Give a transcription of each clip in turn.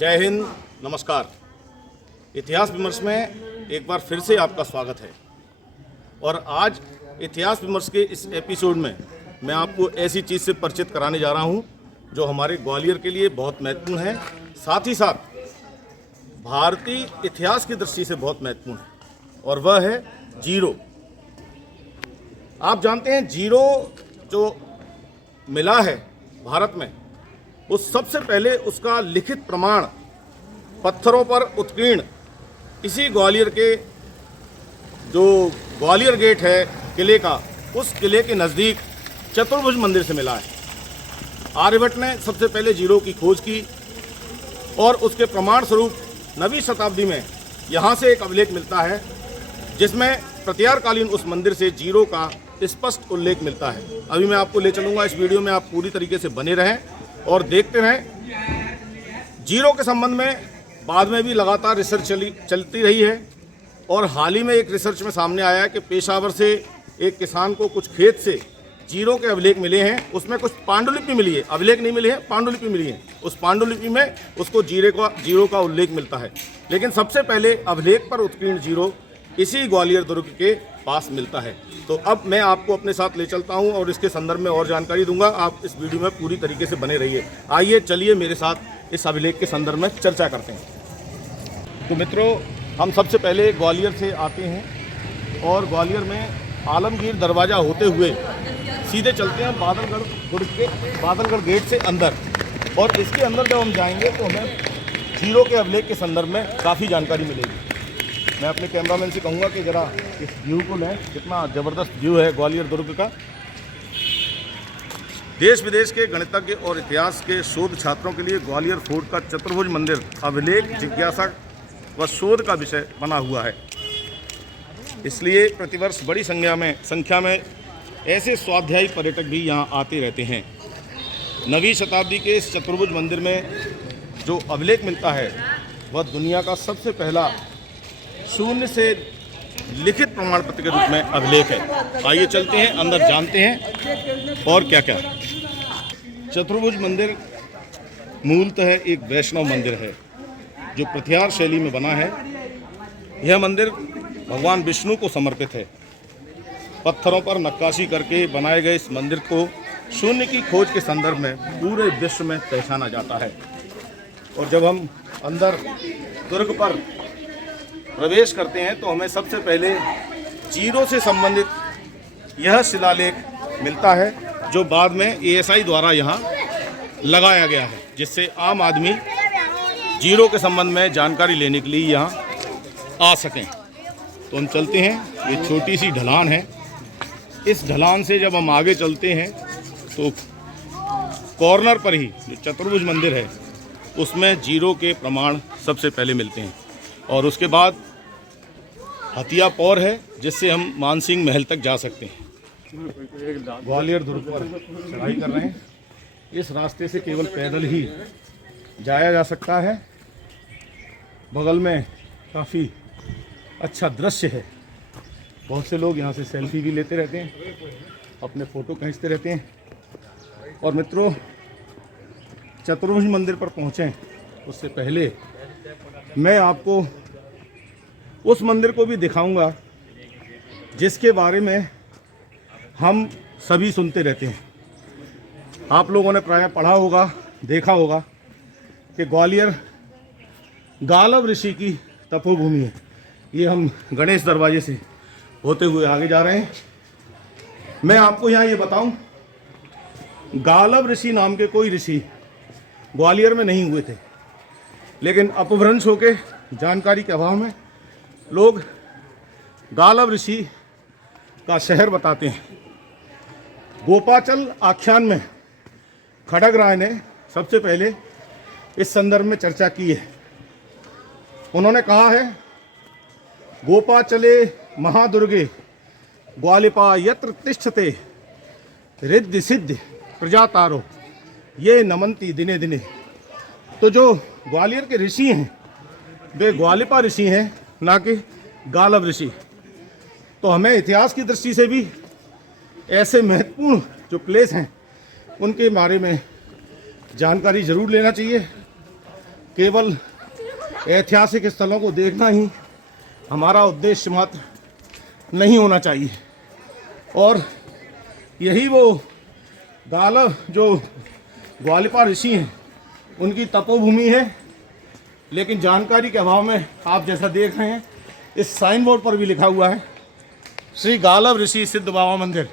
जय हिंद, नमस्कार। इतिहास विमर्श में एक बार फिर से आपका स्वागत है। और आज इतिहास विमर्श के इस एपिसोड में मैं आपको ऐसी चीज़ से परिचित कराने जा रहा हूं जो हमारे ग्वालियर के लिए बहुत महत्वपूर्ण है, साथ ही साथ भारतीय इतिहास की दृष्टि से बहुत महत्वपूर्ण है, और वह है जीरो। आप जानते हैं जीरो जो मिला है भारत में, उस सबसे पहले उसका लिखित प्रमाण पत्थरों पर उत्कीर्ण इसी ग्वालियर के जो ग्वालियर गेट है किले का, उस किले के नज़दीक चतुर्भुज मंदिर से मिला है। आर्यभट्ट ने सबसे पहले जीरो की खोज की और उसके प्रमाण स्वरूप 9वीं शताब्दी में यहाँ से एक अभिलेख मिलता है जिसमें प्रतिहारकालीन उस मंदिर से जीरो का स्पष्ट उल्लेख मिलता है। अभी मैं आपको ले चलूँगा इस वीडियो में, आप पूरी तरीके से बने रहें और देखते रहें। जीरो के संबंध में बाद में भी लगातार रिसर्च चलती रही है और हाल ही में एक रिसर्च में सामने आया है कि पेशावर से एक किसान को कुछ खेत से जीरो के अभिलेख मिले हैं। उसमें कुछ पांडुलिपि मिली है, अभिलेख नहीं मिले हैं, पांडुलिपि मिली है। उस पांडुलिपि में उसको जीरो का उल्लेख मिलता है, लेकिन सबसे पहले अभिलेख पर उत्कीर्ण जीरो इसी ग्वालियर दुर्ग के पास मिलता है। तो अब मैं आपको अपने साथ ले चलता हूं और इसके संदर्भ में और जानकारी दूंगा। आप इस वीडियो में पूरी तरीके से बने रहिए। आइए चलिए मेरे साथ इस अभिलेख के संदर्भ में चर्चा करते हैं। तो मित्रों, हम सबसे पहले ग्वालियर से आते हैं और ग्वालियर में आलमगीर दरवाज़ा होते हुए सीधे चलते हैं बादलगढ़ दुर्ग के बादलगढ़ गेट से अंदर। और इसके अंदर जब हम जाएंगे तो हमें जीरो के अभिलेख के संदर्भ में काफ़ी जानकारी मिलेगी। मैं अपने कैमरामैन से कहूँगा कि ज़रा इस व्यू को लें, कितना ज़बरदस्त व्यू है ग्वालियर दुर्ग का। देश विदेश के गणितज्ञ और इतिहास के शोध छात्रों के लिए ग्वालियर फोर्ट का चतुर्भुज मंदिर अभिलेख, जिज्ञासा व शोध का विषय बना हुआ है। इसलिए प्रतिवर्ष बड़ी संख्या में ऐसे स्वाध्यायी पर्यटक भी यहाँ आते रहते हैं। 9वीं शताब्दी के इस चतुर्भुज मंदिर में जो अभिलेख मिलता है वह दुनिया का सबसे पहला शून्य से लिखित प्रमाण पत्र के रूप में अभिलेख है। आइए चलते हैं अंदर, जानते हैं और क्या क्या। चतुर्भुज मंदिर मूलतः एक वैष्णव मंदिर है जो प्रतिहार शैली में बना है। यह मंदिर भगवान विष्णु को समर्पित है। पत्थरों पर नक्काशी करके बनाए गए इस मंदिर को शून्य की खोज के संदर्भ में पूरे विश्व में पहचाना जाता है। और जब हम अंदर दुर्ग पर प्रवेश करते हैं तो हमें सबसे पहले जीरो से संबंधित यह शिलालेख मिलता है जो बाद में ASI द्वारा यहाँ लगाया गया है, जिससे आम आदमी जीरो के संबंध में जानकारी लेने के लिए यहाँ आ सकें। तो हम चलते हैं, ये छोटी सी ढलान है। इस ढलान से जब हम आगे चलते हैं तो कॉर्नर पर ही जो चतुर्भुज मंदिर है उसमें जीरो के प्रमाण सबसे पहले मिलते हैं। और उसके बाद हथिया पौर है जिससे हम मानसिंह महल तक जा सकते हैं। ग्वालियर दुर्ग पर चढ़ाई कर रहे हैं। इस रास्ते से केवल पैदल ही जाया जा सकता है। बगल में काफ़ी अच्छा दृश्य है। बहुत से लोग यहाँ से सेल्फी भी लेते रहते हैं, अपने फ़ोटो खींचते रहते हैं। और मित्रों, चतुर्भुज मंदिर पर पहुँचें उससे पहले मैं आपको उस मंदिर को भी दिखाऊंगा जिसके बारे में हम सभी सुनते रहते हैं। आप लोगों ने प्रायः पढ़ा होगा, देखा होगा कि ग्वालियर गालव ऋषि की तपोभूमि है। ये हम गणेश दरवाजे से होते हुए आगे जा रहे हैं। मैं आपको यहाँ ये बताऊं, गालव ऋषि नाम के कोई ऋषि ग्वालियर में नहीं हुए थे, लेकिन अपभ्रंश होके जानकारी के अभाव में लोग गालव ऋषि का शहर बताते हैं। गोपाचल आख्यान में खड़ग राय ने सबसे पहले इस संदर्भ में चर्चा की है। उन्होंने कहा है, गोपाचले महादुर्गे ग्वालिपा यत्र तिष्ठते रिद्धि सिद्धि प्रजातारो ये नमंती दिने दिने। तो जो ग्वालियर के ऋषि हैं वे ग्वालिपा ऋषि हैं, ना कि गालव ऋषि। तो हमें इतिहास की दृष्टि से भी ऐसे महत्वपूर्ण जो प्लेस हैं उनके बारे में जानकारी ज़रूर लेना चाहिए केवल ऐतिहासिक स्थलों को देखना ही हमारा उद्देश्य मात्र नहीं होना चाहिए। और यही वो गालव जो ग्वालियर ऋषि हैं उनकी तपोभूमि है, लेकिन जानकारी के अभाव में आप जैसा देख रहे हैं इस साइन बोर्ड पर भी लिखा हुआ है श्री गालव ऋषि सिद्ध बाबा मंदिर,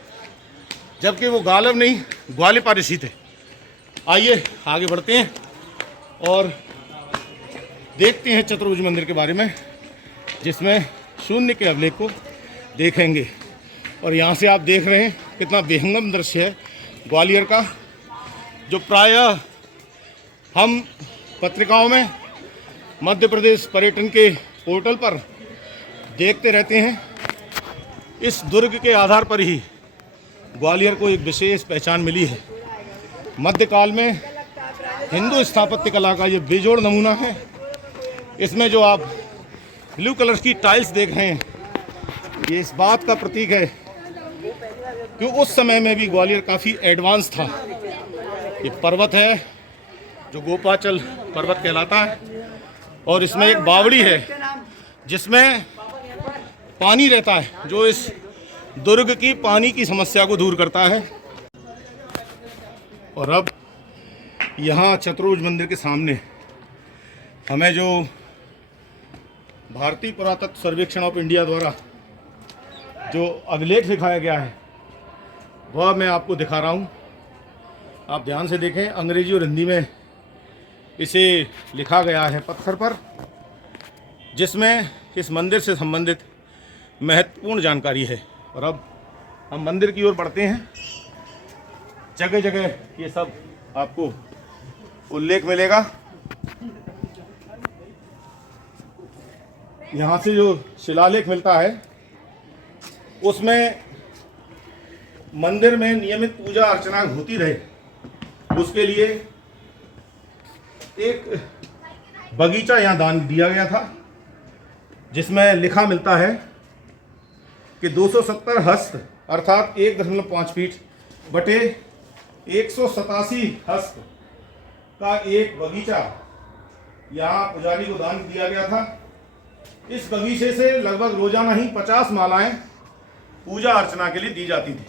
जबकि वो गालव नहीं ग्वालियर ऋषि थे। आइए आगे बढ़ते हैं और देखते हैं चतुर्भुज मंदिर के बारे में, जिसमें शून्य के अभिलेख को देखेंगे। और यहाँ से आप देख रहे हैं कितना विहंगम दृश्य है ग्वालियर का, जो प्रायः हम पत्रिकाओं में मध्य प्रदेश पर्यटन के पोर्टल पर देखते रहते हैं। इस दुर्ग के आधार पर ही ग्वालियर को एक विशेष पहचान मिली है। मध्यकाल में हिंदू स्थापत्य कला का ये बेजोड़ नमूना है। इसमें जो आप ब्लू कलर की टाइल्स देख रहे हैं, ये इस बात का प्रतीक है कि उस समय में भी ग्वालियर काफ़ी एडवांस था। ये पर्वत है जो गोपाचल पर्वत कहलाता है, और इसमें एक बावड़ी है जिसमें पानी रहता है, जो इस दुर्ग की पानी की समस्या को दूर करता है। और अब यहाँ चतुर्भुज मंदिर के सामने हमें जो भारतीय पुरातत्व सर्वेक्षण ऑफ इंडिया द्वारा जो अभिलेख दिखाया गया है वह मैं आपको दिखा रहा हूँ। आप ध्यान से देखें, अंग्रेजी और हिंदी में इसे लिखा गया है पत्थर पर, जिसमें इस मंदिर से संबंधित महत्वपूर्ण जानकारी है। और अब हम मंदिर की ओर बढ़ते हैं। जगह जगह ये सब आपको उल्लेख मिलेगा। यहाँ से जो शिलालेख मिलता है उसमें मंदिर में नियमित पूजा अर्चना होती रहे, उसके लिए एक बगीचा यहाँ दान दिया गया था, जिसमें लिखा मिलता है कि 270 हस्त अर्थात 1.5 फीट बटे 187 हस्त का एक बगीचा यहाँ पुजारी को दान दिया गया था। इस बगीचे से लगभग रोजाना ही 50 मालाएं पूजा अर्चना के लिए दी जाती थी।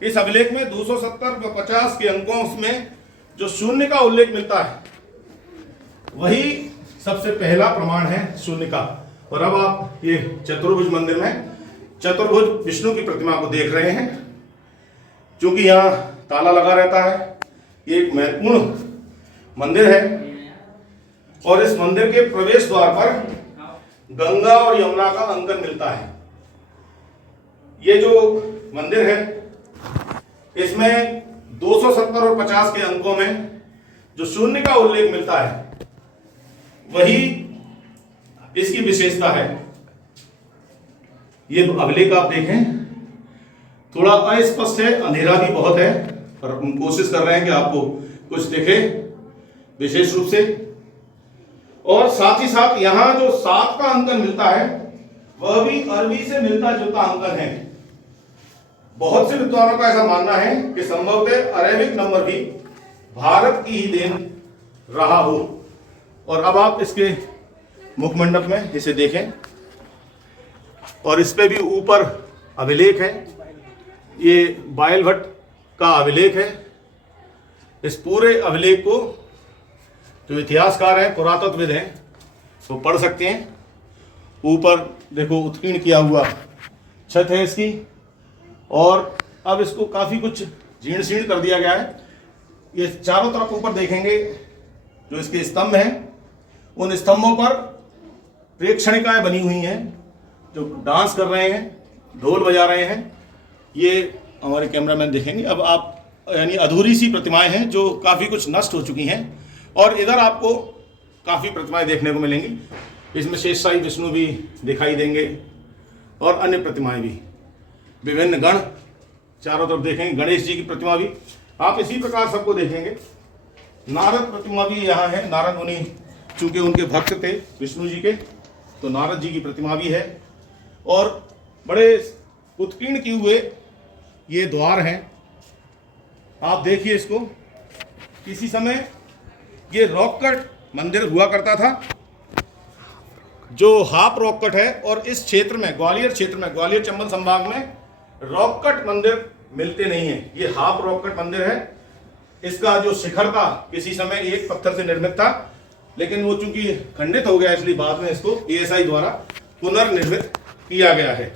इस अभिलेख में 270 व 50 के अंकों में जो शून्य का उल्लेख मिलता है वही सबसे पहला प्रमाण है शून्य का। और अब आप ये चतुर्भुज मंदिर में चतुर्भुज विष्णु की प्रतिमा को देख रहे हैं। चूंकि यहाँ ताला लगा रहता है, ये एक महत्वपूर्ण मंदिर है, और इस मंदिर के प्रवेश द्वार पर गंगा और यमुना का अंकन मिलता है। ये जो मंदिर है इसमें 270 और 50 के अंकों में जो शून्य का उल्लेख मिलता है वही इसकी विशेषता है। ये अभिलेख आप देखें, थोड़ा अस्पष्ट है, अंधेरा भी बहुत है, पर हम कोशिश कर रहे हैं कि आपको कुछ दिखे विशेष रूप से। और साथ ही साथ यहाँ जो 7 का अंकन मिलता है वह भी अरबी से मिलता जुलता अंकन है। बहुत से विद्वानों का ऐसा मानना है कि संभवतः अरेबिक नंबर भी भारत की ही देन रहा हो। और अब आप इसके मुखमंडप में इसे देखें, और इस पे भी ऊपर अभिलेख है। ये बायल भट्ट का अभिलेख है। इस पूरे अभिलेख को जो इतिहासकार हैं, पुरातत्वविद हैं, वो पढ़ सकते हैं। ऊपर देखो उत्कीर्ण किया हुआ छत है इसकी, और अब इसको काफ़ी कुछ जीर्ण शीर्ण कर दिया गया है। ये चारों तरफ ऊपर देखेंगे जो इसके स्तंभ हैं, उन स्तंभों पर प्रेक्षणिकाएं बनी हुई हैं जो डांस कर रहे हैं, ढोल बजा रहे हैं। ये हमारे कैमरामैन देखेंगे। अब आप यानी अधूरी सी प्रतिमाएं हैं जो काफ़ी कुछ नष्ट हो चुकी हैं, और इधर आपको काफ़ी प्रतिमाएं देखने को मिलेंगी। इसमें शेषशाही विष्णु भी दिखाई देंगे और अन्य प्रतिमाएं भी, विभिन्न गण चारों तरफ देखेंगे। गणेश जी की प्रतिमा भी आप इसी प्रकार सबको देखेंगे। नारद प्रतिमा भी यहाँ है। नारद मुनि चूंकि उनके भक्त थे विष्णु जी के, तो नारद जी की प्रतिमा भी है। और बड़े उत्कीर्ण किए हुए ये द्वार हैं। आप देखिए इसको, किसी समय ये रॉक कट मंदिर हुआ करता था, जो हाफ रॉक कट है। और इस क्षेत्र में, ग्वालियर क्षेत्र में, ग्वालियर चंबल संभाग में रॉक कट मंदिर मिलते नहीं है। ये हाफ रॉक कट मंदिर है। इसका जो शिखर था किसी समय एक पत्थर से निर्मित था, लेकिन वो चूंकि खंडित हो गया इसलिए बाद में इसको ASI द्वारा पुनर्निर्मित किया गया है।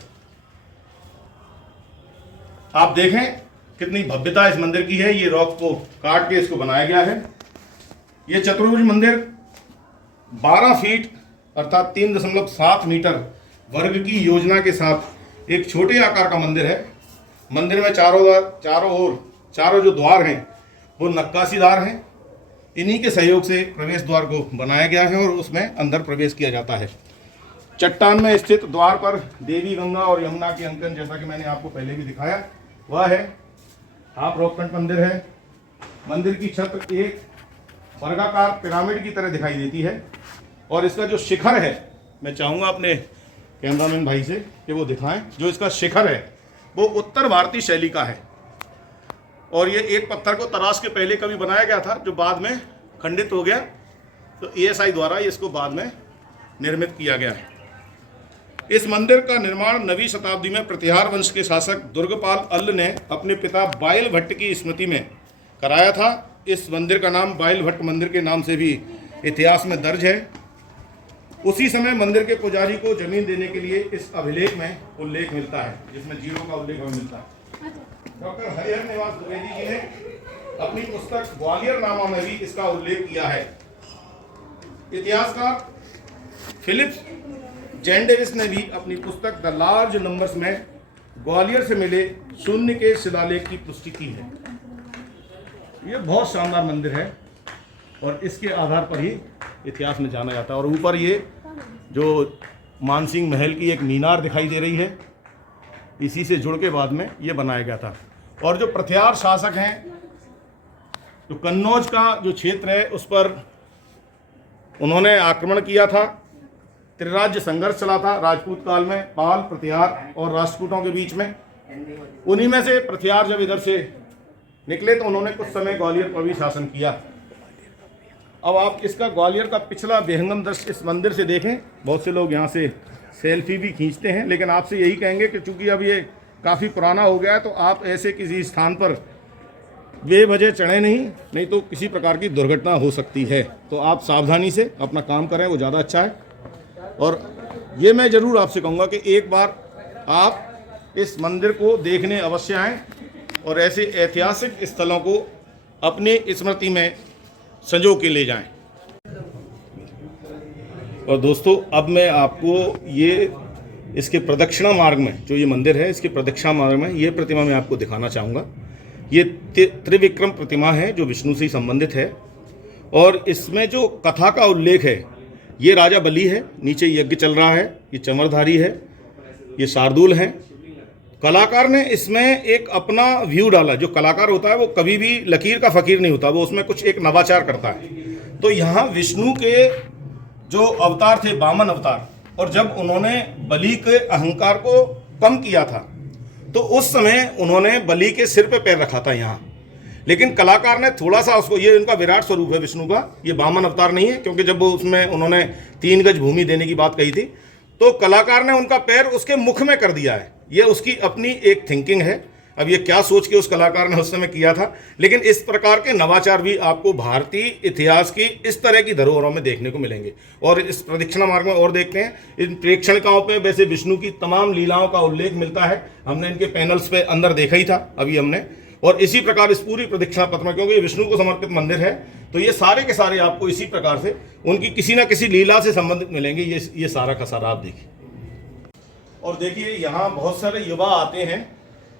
आप देखें कितनी भव्यता इस मंदिर की है। ये रॉक को काट के इसको बनाया गया है। ये चतुर्भुज मंदिर 12 फीट अर्थात 3.7 मीटर वर्ग की योजना के साथ एक छोटे आकार का मंदिर है। मंदिर में चारों जो द्वार हैं वो नक्काशीदार हैं। इन्हीं के सहयोग से प्रवेश द्वार को बनाया गया है और उसमें अंदर प्रवेश किया जाता है। चट्टान में स्थित द्वार पर देवी गंगा और यमुना के अंकन, जैसा कि मैंने आपको पहले भी दिखाया, वह है। हाफ रॉक कट मंदिर है। मंदिर की छत एक वर्गाकार पिरामिड की तरह दिखाई देती है और इसका जो शिखर है, मैं चाहूँगा अपने कैमरामैन भाई से कि वो दिखाएं। जो इसका शिखर है वो उत्तर भारतीय शैली का है और ये एक पत्थर को तराश के पहले कभी बनाया गया था, जो बाद में खंडित हो गया, तो ASI द्वारा इसको बाद में निर्मित किया गया है। इस मंदिर का निर्माण 9वीं शताब्दी में प्रतिहार वंश के शासक दुर्गपाल अल्ल ने अपने पिता बाइल भट्ट की स्मृति में कराया था। इस मंदिर का नाम बाइल भट्ट मंदिर के नाम से भी इतिहास में दर्ज है। उसी समय मंदिर के पुजारी को जमीन देने के लिए इस अभिलेख में उल्लेख मिलता है, जिसमें 0 का उल्लेख हमें मिलता है। डॉक्टर हरिहर निवास द्विवेदी जी ने अपनी पुस्तक ग्वालियर नामा में भी इसका उल्लेख किया है। इतिहासकार फिलिप्स जेंडेरिस ने भी अपनी पुस्तक द लार्ज नंबर्स में ग्वालियर से मिले शून्य के शिलालेख की पुष्टि की है। ये बहुत शानदार मंदिर है और इसके आधार पर ही इतिहास में जाना जाता है। और ऊपर ये जो मानसिंह महल की एक मीनार दिखाई दे रही है, इसी से जुड़ के बाद में ये बनाया गया था। और जो प्रतिहार शासक हैं, जो कन्नौज का जो क्षेत्र है उस पर उन्होंने आक्रमण किया था। त्रिराज्य संघर्ष चला था राजपूत काल में, पाल, प्रतिहार और राष्ट्रकूटों के बीच में। उन्हीं में से प्रतिहार जब इधर से निकले तो उन्होंने कुछ समय ग्वालियर पर भी शासन किया। अब आप इसका ग्वालियर का पिछला विहंगम दृश्य इस मंदिर से देखें। बहुत से लोग यहाँ से सेल्फी भी खींचते हैं, लेकिन आपसे यही कहेंगे कि चूंकि अब ये काफ़ी पुराना हो गया है तो आप ऐसे किसी स्थान पर बेवजह चढ़े नहीं तो किसी प्रकार की दुर्घटना हो सकती है। तो आप सावधानी से अपना काम करें, वो ज़्यादा अच्छा है। और ये मैं ज़रूर आपसे कहूँगा कि एक बार आप इस मंदिर को देखने अवश्य आएँ और ऐसे ऐतिहासिक स्थलों को अपनी स्मृति में संजो के ले जाएं। और दोस्तों, अब मैं आपको ये इसके प्रदक्षिणा मार्ग में जो ये मंदिर है, इसके प्रदक्षिणा मार्ग में ये प्रतिमा मैं आपको दिखाना चाहूँगा। ये त्रिविक्रम प्रतिमा है जो विष्णु से संबंधित है और इसमें जो कथा का उल्लेख है, ये राजा बलि है, नीचे यज्ञ चल रहा है, ये चमरधारी है, ये शार्दूल हैं। कलाकार ने इसमें एक अपना व्यू डाला। जो कलाकार होता है वो कभी भी लकीर का फकीर नहीं होता, वो उसमें कुछ एक नवाचार करता है। तो यहाँ विष्णु के जो अवतार थे, वामन अवतार, और जब उन्होंने बलि के अहंकार को कम किया था तो उस समय उन्होंने बलि के सिर पे पैर रखा था यहाँ। लेकिन कलाकार ने थोड़ा सा उसको, ये इनका विराट स्वरूप है विष्णु का, ये वामन अवतार नहीं है, क्योंकि जब वो उसमें उन्होंने 3 गज भूमि देने की बात कही थी तो कलाकार ने उनका पैर उसके मुख में कर दिया है। ये उसकी अपनी एक थिंकिंग है। अब ये क्या सोच के उस कलाकार ने उस समय किया था, लेकिन इस प्रकार के नवाचार भी आपको भारतीय इतिहास की इस तरह की धरोहरों में देखने को मिलेंगे। और इस प्रदक्षिणा मार्ग में और देखते हैं, इन प्रेक्षणिकाओं पे वैसे विष्णु की तमाम लीलाओं का उल्लेख मिलता है। हमने इनके पैनल्स पे अंदर देखा ही था अभी हमने। और इसी प्रकार इस पूरी प्रदक्षिणा पथ में, क्योंकि ये विष्णु को समर्पित मंदिर है, तो ये सारे के सारे आपको इसी प्रकार से उनकी किसी न किसी लीला से संबंधित मिलेंगे। ये सारा का सारा आप देखिए। और देखिए यहाँ बहुत सारे युवा आते हैं।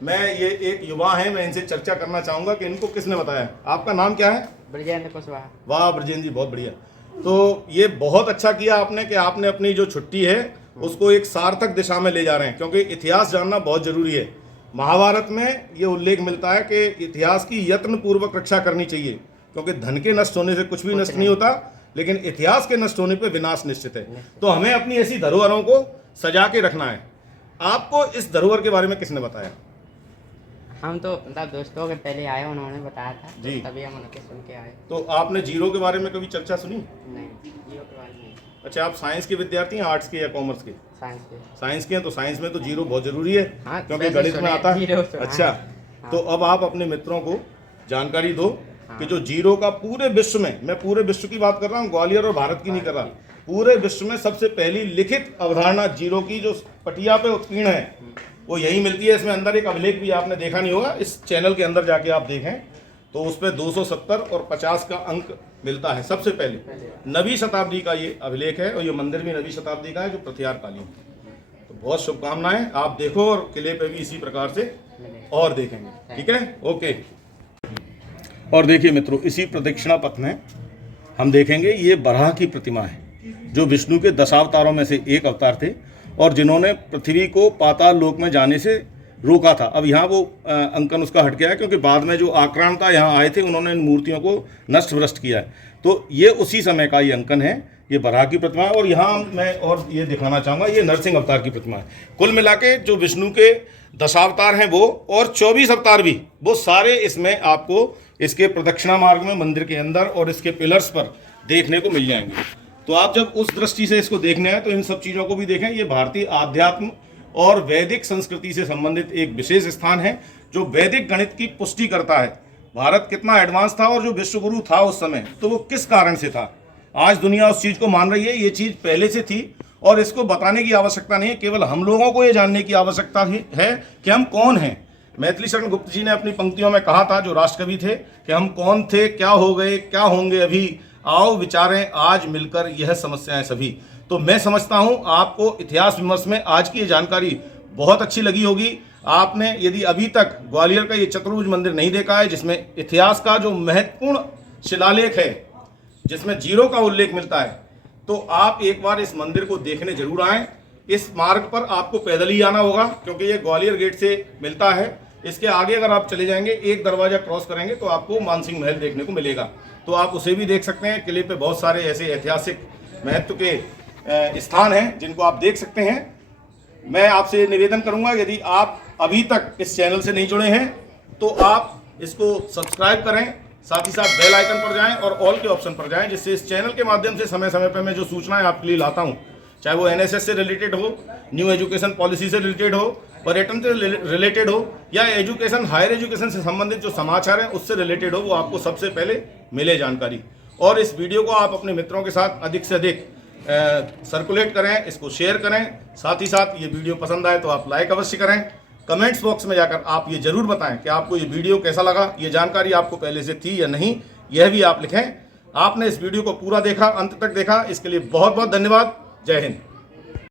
मैं ये एक युवा हैं, मैं इनसे चर्चा करना चाहूँगा कि इनको किसने बताया। आपका नाम क्या है? ब्रजेंद्र कुशवाहा। वाह ब्रजेंद्र जी, बहुत बढ़िया। तो ये बहुत अच्छा किया आपने कि आपने अपनी जो छुट्टी है उसको एक सार्थक दिशा में ले जा रहे हैं, क्योंकि इतिहास जानना बहुत जरूरी है। महाभारत में ये उल्लेख मिलता है कि इतिहास की यत्न पूर्वक रक्षा करनी चाहिए, क्योंकि धन के नष्ट होने से कुछ भी नष्ट नहीं होता, लेकिन इतिहास के नष्ट होने पर विनाश निश्चित है। तो हमें अपनी ऐसी धरोहरों को सजा के रखना है। आपको इस धरोहर के बारे में किसने बताया? हम तो मतलब दोस्तों के पहले आए, उन्होंने बताया था जी। तो तभी हम उनके सुन के आए। तो आपने जीरो के बारे में कभी चर्चा सुनी? नहीं, जीरो के बारे में नहीं। अच्छा, आप साइंस के विद्यार्थी हैं, आर्ट्स के या कॉमर्स के? साइंस के। साइंस के हैं, तो साइंस में तो जीरो बहुत जरूरी है, हाँ, क्योंकि वैसे गणित में सुने, आता है। जीरो सुना अच्छा, है। तो अब आप अपने मित्रों को जानकारी दो हाँ। कि जो जीरो का पूरे विश्व में, मैं पूरे विश्व की बात कर रहा हूँ, ग्वालियर और भारत की नहीं कर रहा, पूरे विश्व में सबसे पहली लिखित अवधारणा जीरो की जो पटिया पे उत्कीर्ण है वो यही मिलती है। इसमें अंदर एक अभिलेख भी आपने देखा नहीं होगा, इस चैनल के अंदर जाके आप देखें तो उस पर 270 और 50 का अंक मिलता है। सबसे पहले नवीं शताब्दी का ये अभिलेख है, और ये मंदिर भी नवीं शताब्दी का है, जो प्रथियार कालीन। तो बहुत शुभकामनाएं, आप देखो और किले पे भी इसी प्रकार से और देखेंगे। ठीक है, ओके। और देखिए मित्रों, इसी प्रदक्षिणा पथ में हम देखेंगे ये बराह की प्रतिमा है, जो विष्णु के दशावतारों में से एक अवतार थे और जिन्होंने पृथ्वी को पाताल लोक में जाने से रोका था। अब यहाँ वो अंकन उसका हट गया है, क्योंकि बाद में जो आक्रांता यहाँ आए थे उन्होंने इन मूर्तियों को नष्ट भ्रष्ट किया है। तो ये उसी समय का ये अंकन है, ये बराह की प्रतिमा है। और यहाँ मैं और ये दिखाना चाहूँगा, ये नरसिंह अवतार की प्रतिमा है। कुल मिला के जो विष्णु के दशावतार हैं वो, और 24 अवतार भी, वो सारे इसमें आपको इसके प्रदक्षिणा मार्ग में मंदिर के अंदर और इसके पिलर्स पर देखने को मिल जाएंगे। तो आप जब उस दृष्टि से इसको देखने आए तो इन सब चीज़ों को भी देखें। ये भारतीय आध्यात्म और वैदिक संस्कृति से संबंधित एक विशेष स्थान है, जो वैदिक गणित की पुष्टि करता है। भारत कितना एडवांस था और जो विश्वगुरु था उस समय, तो वो किस कारण से था। आज दुनिया उस चीज़ को मान रही है, ये चीज़ पहले से थी और इसको बताने की आवश्यकता नहीं है, केवल हम लोगों को ये जानने की आवश्यकता है कि हम कौन हैं। मैथिली शरण गुप्त जी ने अपनी पंक्तियों में कहा था, जो राष्ट्रकवि थे, कि हम कौन थे, क्या हो गए, क्या होंगे अभी, आओ विचारें आज मिलकर यह समस्याएं सभी। तो मैं समझता हूं आपको इतिहास विमर्श में आज की ये जानकारी बहुत अच्छी लगी होगी। आपने यदि अभी तक ग्वालियर का ये चतुर्भुज मंदिर नहीं देखा है, जिसमें इतिहास का जो महत्वपूर्ण शिलालेख है, जिसमें जीरो का उल्लेख मिलता है, तो आप एक बार इस मंदिर को देखने जरूर आएँ। इस मार्ग पर आपको पैदल ही आना होगा, क्योंकि ये ग्वालियर गेट से मिलता है। इसके आगे अगर आप चले जाएंगे, एक दरवाजा क्रॉस करेंगे तो आपको मानसिंह महल देखने को मिलेगा, तो आप उसे भी देख सकते हैं। किले पे बहुत सारे ऐसे ऐतिहासिक महत्व के स्थान हैं जिनको आप देख सकते हैं। मैं आपसे निवेदन करूंगा, यदि आप अभी तक इस चैनल से नहीं जुड़े हैं तो आप इसको सब्सक्राइब करें, साथ ही साथ बेल आइकन पर जाएं और ऑल के ऑप्शन पर जाएं, जिससे इस चैनल के माध्यम से समय समय पर मैं जो सूचनाएं आपके लिए लाता हूं, चाहे वो NSS से रिलेटेड हो, न्यू एजुकेशन पॉलिसी से रिलेटेड हो, पर्यटन से रिलेटेड हो, या एजुकेशन हायर एजुकेशन से संबंधित जो समाचार हैं उससे रिलेटेड हो, वो आपको सबसे पहले मिले जानकारी। और इस वीडियो को आप अपने मित्रों के साथ अधिक से अधिक सर्कुलेट करें, इसको शेयर करें। साथ ही साथ ये वीडियो पसंद आए तो आप लाइक अवश्य करें। कमेंट्स बॉक्स में जाकर आप ये जरूर बताएं कि आपको ये वीडियो कैसा लगा, ये जानकारी आपको पहले से थी या नहीं, यह भी आप लिखें। आपने इस वीडियो को पूरा देखा, अंत तक देखा, इसके लिए बहुत बहुत धन्यवाद। जय हिंद।